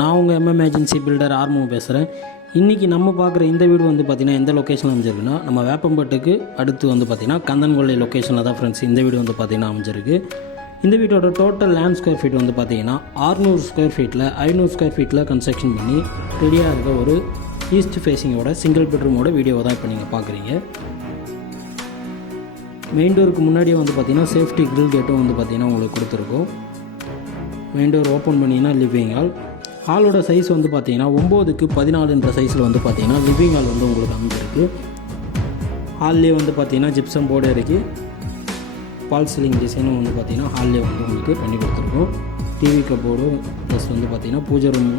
நான் உங்கள் MM agency filter ஆர்மோ பேசுகிறேன் இன்றைக்கி நம்ம பார்க்குற இந்த வீடு வந்து பார்த்திங்கன்னா எந்த லொக்கேஷனில் அமைஞ்சிருக்குன்னா நம்ம வேப்பம்பட்டுக்கு அடுத்து வந்து பார்த்திங்கன்னா கந்தன்கொள்ளை லொக்கேஷனில் தான் ஃப்ரெண்ட்ஸ் இந்த வீடு வந்து பார்த்திங்கன்னா அமைஞ்சிருக்கு. இந்த வீட்டோட டோட்டல் லேண்ட் ஸ்கொயர் ஃபீட் வந்து பார்த்திங்கன்னா 600 ஸ்கொயர் ஃபீட்டில் ஐநூறு ஸ்கொயர் ஃபீட்டில் கன்ஸ்ட்ரக்ஷன் பண்ணி ரெடியாக இருக்க ஒரு ஈஸ்ட் ஃபேஸிங்கோட சிங்கிள் பெட்ரூமோட வீடியோவை தான் இப்போ நீங்கள் பார்க்குறீங்க. மெயின் டோருக்கு முன்னாடியே வந்து பார்த்தீங்கன்னா சேஃப்டி கிரில் கேட்டும் வந்து பார்த்தீங்கன்னா உங்களுக்கு கொடுத்துருக்கோம். மெயின் டோர் ஓப்பன் பண்ணிங்கன்னா லிவிங் ஹால் ஹாலோட சைஸ் வந்து பார்த்தீங்கன்னா ஒம்போதுக்கு பதினாலுன்ற சைஸில் வந்து பார்த்தீங்கன்னா லிவிங் ஹால் வந்து உங்களுக்கு அமைஞ்சிருக்கு. ஹால்லே வந்து பார்த்தீங்கன்னா ஜிப்சம் போர்டு இருக்குது பால் சீலிங் டிசைனும் வந்து பார்த்தீங்கன்னா ஹால்லே வந்து உங்களுக்கு பண்ணி கொடுத்துருக்கோம். டிவி கப்போர்டும் ப்ளஸ் வந்து பார்த்தீங்கன்னா பூஜை ரூம்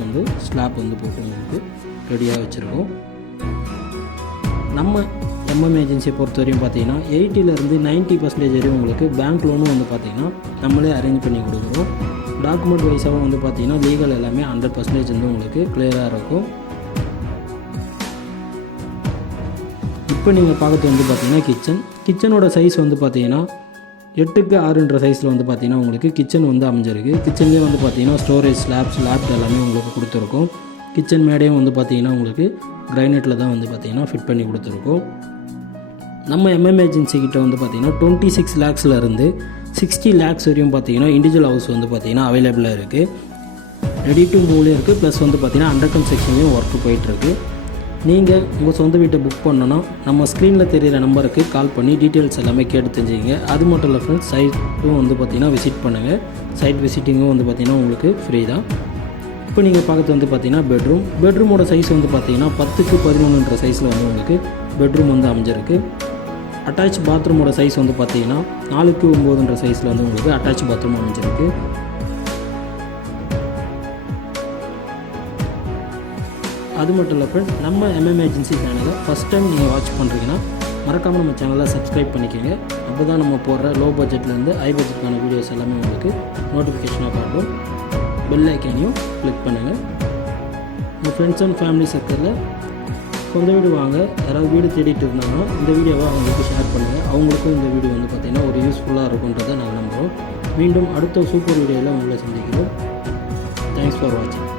வந்து ஸ்லாப் வந்து போட்டு உங்களுக்கு ரெடியாக வச்சுருக்கோம். நம்ம எம்எம் ஏஜென்சியை பொறுத்த வரையும் பார்த்தீங்கன்னா எயிட்டிலேருந்து நைன்ட்டி பர்சன்டேஜ் வரையும் உங்களுக்கு பேங்க் லோனும் வந்து பார்த்தீங்கன்னா நம்மளே அரேஞ்ச் பண்ணி கொடுக்குறோம். டாக்குமெண்ட் வைஸாகவும் வந்து பார்த்தீங்கன்னா லீகல் எல்லாமே ஹண்ட்ரட் பர்சன்டேஜ் வந்து உங்களுக்கு கிளியராக இருக்கும். இப்போ நீங்கள் பார்க்கறது வந்து பார்த்தீங்கன்னா கிச்சன் கிச்சனோட சைஸ் வந்து பார்த்தீங்கன்னா எட்டுக்கு ஆறுன்ற சைஸில் வந்து பார்த்தீங்கன்னா உங்களுக்கு கிச்சன் வந்து அமைஞ்சிருக்கு. கிச்சன்லேயே வந்து பார்த்தீங்கன்னா ஸ்டோரேஜ் ஸ்லாப்ஸ் லேப்ட் எல்லாமே உங்களுக்கு கொடுத்துருக்கோம். கிச்சன் மேடையும் வந்து பார்த்தீங்கன்னா உங்களுக்கு கிரைனைட்டில் தான் வந்து பார்த்தீங்கன்னா ஃபிட் பண்ணி கொடுத்துருக்கோம். நம்ம எம்எம் ஏஜென்சி கிட்ட வந்து பார்த்தீங்கன்னா டுவெண்ட்டி சிக்ஸ் லேக்ஸில் இருந்து சிக்ஸ்டி லேக்ஸ் வரையும் பார்த்தீங்கன்னா இண்டிவிஜுவல் ஹவுஸ் வந்து பார்த்திங்கன்னா அவைலபிளாக இருக்குது ரெடி டு மூவ்லேயும் இருக்குது ப்ளஸ் வந்து பார்த்திங்கன்னா அண்டர் கன்ஸ்ட்ரக்ஷன்லேயும் ஒர்க்கு போயிட்டுருக்கு. நீங்கள் உங்கள் சொந்த வீட்டை புக் பண்ணணும்னா நம்ம ஸ்க்ரீனில் தெரிகிற நம்பருக்கு கால் பண்ணி டீட்டெயில்ஸ் எல்லாமே கேட்டு தெரிஞ்சுங்க அது மட்டும் இல்லை ஃப்ரெண்ட்ஸ் சைட்டும் வந்து பார்த்திங்கன்னா விசிட் பண்ணுங்கள் சைட் விசிட்டிங்கும் வந்து பார்த்தீங்கன்னா உங்களுக்கு ஃப்ரீ தான் இப்போ நீங்கள் பார்க்குறது வந்து பார்த்தீங்கன்னா பெட்ரூம் பெட்ரூமோட சைஸ் வந்து பார்த்தீங்கன்னா பத்துக்கு பதினொன்றுன்ற சைஸில் வந்து உங்களுக்கு பெட்ரூம் வந்து அமைஞ்சிருக்கு. அட்டாச் பாத்ரூமோட சைஸ் வந்து பார்த்தீங்கன்னா நாலுக்கு ஒம்போதுன்ற சைஸில் வந்து உங்களுக்கு அட்டாச் பாத்ரூம் அமைஞ்சிருக்கு. அது மட்டும் இல்லை நம்ம எம்எம் ஏஜென்சி சேனலை ஃபஸ்ட் டைம் நீங்கள் வாட்ச் பண்ணுறீங்கன்னா மறக்காமல் நம்ம சேனலை சப்ஸ்கிரைப் பண்ணிக்கோங்க. அப்போ தான் நம்ம போடுற லோ பட்ஜெட்லேருந்து ஹை பட்ஜெட்டுக்கான வீடியோஸ் எல்லாமே உங்களுக்கு நோட்டிஃபிகேஷனாக காட்டும். பெல் ஐக்கானையும் கிளிக் பண்ணுங்கள் உங்கள் ஃப்ரெண்ட்ஸ் அண்ட் ஃபேமிலி சர்க்கிளில் சொந்த வீடு வாங்க யாராவது வீடு தேடிட்டு இருந்தாங்கன்னா இந்த வீடியோவை அவங்களுக்கு ஷேர் பண்ணுங்கள் அவங்களுக்கும் இந்த வீடியோ வந்து பார்த்திங்கன்னா ஒரு யூஸ்ஃபுல்லாக இருக்குன்றதை நாங்கள் நம்புகிறோம் மீண்டும் அடுத்த சூப்பர் வீடியோவில் உங்களை சந்திக்கிறோம். தேங்க்ஸ் ஃபார் வாட்சிங்